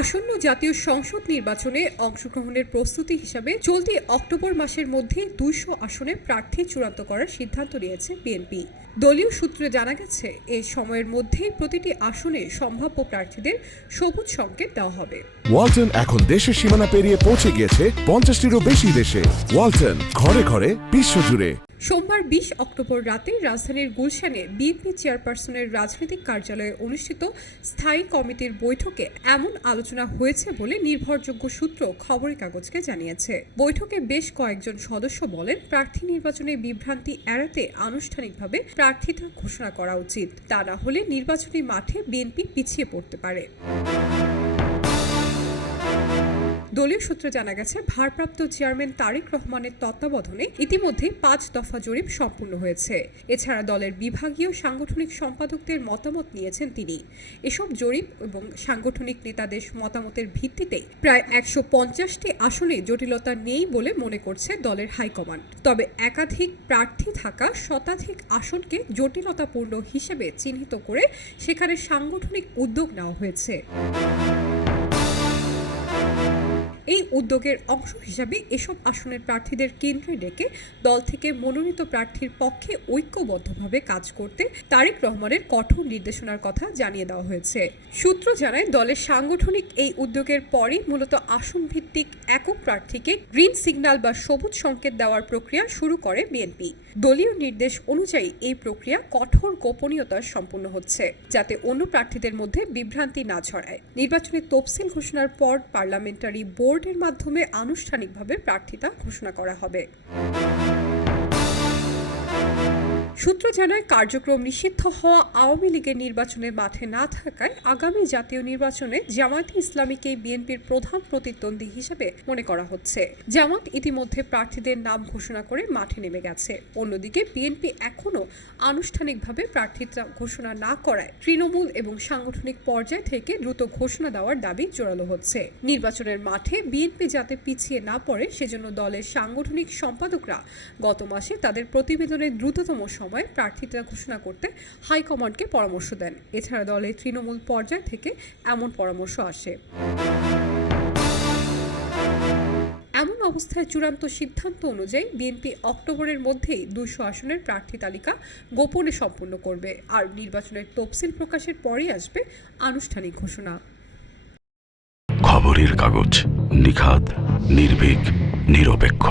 আসন্ন জাতীয় সংসদ নির্বাচনে অংশগ্রহণের প্রস্তুতি হিসাবে চলতি অক্টোবর মাসের মধ্যে দুইশো আসনে প্রার্থী চূড়ান্ত করার সিদ্ধান্ত নিয়েছে বিএনপি। দলীয় সূত্রে জানা গেছে এই সময়ের মধ্যেই প্রতিটি আসনে সম্ভাব্য প্রার্থীদের সবুজ সংকেত দেওয়া হবে। ওয়ালটন এখন দেশের সীমানা পেরিয়ে পৌঁছে গিয়েছে পঞ্চাশটিরও বেশি দেশে। ওয়ালটন, ঘরে ঘরে, বিশ্বজুড়ে। সোমবার বিশ অক্টোবর রাতে রাজধানীর গুলশানে বিএনপি চেয়ারপারসনের রাজনৈতিক কার্যালয়ে অনুষ্ঠিত স্থায়ী কমিটির বৈঠকে এমন আলোচনা হয়েছে বলে নির্ভরযোগ্য সূত্র খবরের কাগজকে জানিয়েছে। বৈঠকে বেশ কয়েকজন সদস্য বলেন, প্রার্থী নির্বাচনে বিভ্রান্তি এড়াতে আনুষ্ঠানিকভাবে প্রার্থীতা ঘোষণা করা উচিত। তা না হলে নির্বাচনী মাঠে বিএনপি পিছিয়ে পড়তে পারে। দলীয় সূত্রে জানা গেছে, ভারপ্রাপ্ত চেয়ারম্যান তারেক রহমানের তত্ত্বাবধানে ইতিমধ্যে পাঁচ দফা জরিপ সম্পূর্ণ হয়েছে। এছাড়া দলের বিভাগীয় সাংগঠনিক সম্পাদকদের মতামত নিয়েছেন তিনি। এসব জরিপ এবং সাংগঠনিক নেতাদের মতামতের ভিত্তিতে প্রায় একশো পঞ্চাশটি আসনে জটিলতা নেই বলে মনে করছে দলের হাইকমান্ড। তবে একাধিক প্রার্থী থাকা শতাধিক আসনকে জটিলতাপূর্ণ হিসেবে চিহ্নিত করে সেখানে সাংগঠনিক উদ্যোগ নেওয়া হয়েছে। এই উদ্যোগের অংশ হিসাবে এসব আসনের প্রার্থীদের কেন্দ্রে ডেকে দল থেকে মনোনীত প্রার্থীর পক্ষে ঐক্যবদ্ধভাবে কাজ করতে তারেক রহমানের কঠোর নির্দেশনার কথা জানিয়ে দেওয়া হয়েছে। সূত্র জানায়, দলের সাংগঠনিক এই উদ্যোগের পরই মূলত আসন ভিত্তিক একক প্রার্থীকে গ্রিন সিগন্যাল বা সবুজ সংকেত দেওয়ার প্রক্রিয়া শুরু করে বিএনপি। দলীয় নির্দেশ অনুযায়ী এই প্রক্রিয়া কঠোর গোপনীয়তা সম্পূর্ণ হচ্ছে, যাতে অন্য প্রার্থীদের মধ্যে বিভ্রান্তি না ছড়ায়। নির্বাচনের তফসিল ঘোষণার পর পার্লামেন্টারি বোর্ডের মাধ্যমে আনুষ্ঠানিকভাবে প্রার্থিতা ঘোষণা করা হবে। সূত্র জানায়, কার্যক্রম নিষিদ্ধ হওয়া আওয়ামী লীগের নির্বাচনে মাঠে না থাকায় আগামী জাতীয় নির্বাচনে জামায়াতে ইসলামীকে বিএনপির প্রধান প্রতিদ্বন্দ্বী হিসেবে মনে করা হচ্ছে। জামাত ইতিমধ্যে প্রার্থীদের নাম ঘোষণা করে মাঠে নেমে গেছে। অন্যদিকে, বিএনপি এখনও আনুষ্ঠানিকভাবে প্রার্থিতা ঘোষণা না করায় তৃণমূল এবং সাংগঠনিক পর্যায় থেকে দ্রুত ঘোষণা দেওয়ার দাবি জোরালো হচ্ছে। নির্বাচনের মাঠে বিএনপি যাতে পিছিয়ে না পড়ে, সেজন্য দলের সাংগঠনিক সম্পাদকরা গত মাসে তাদের প্রতিবেদনে দ্রুততম সময় প্রার্থিতা ঘোষণা করতে হাইকমান্ডকে পরামর্শ দেন। এছাড়া দলের তৃণমূল পর্যায় থেকে এমন পরামর্শ আসে। এমন অবস্থায় চূড়ান্ত সিদ্ধান্ত অনুযায়ী বিএনপি অক্টোবরের মধ্যেই দুইশো আসনের প্রার্থী তালিকা গোপনে সম্পন্ন করবে। আর নির্বাচনের তফসিল প্রকাশের পরই আসবে আনুষ্ঠানিক ঘোষণা। খবরের কাগজ নিখাত নির্ভীক, নিরপেক্ষ।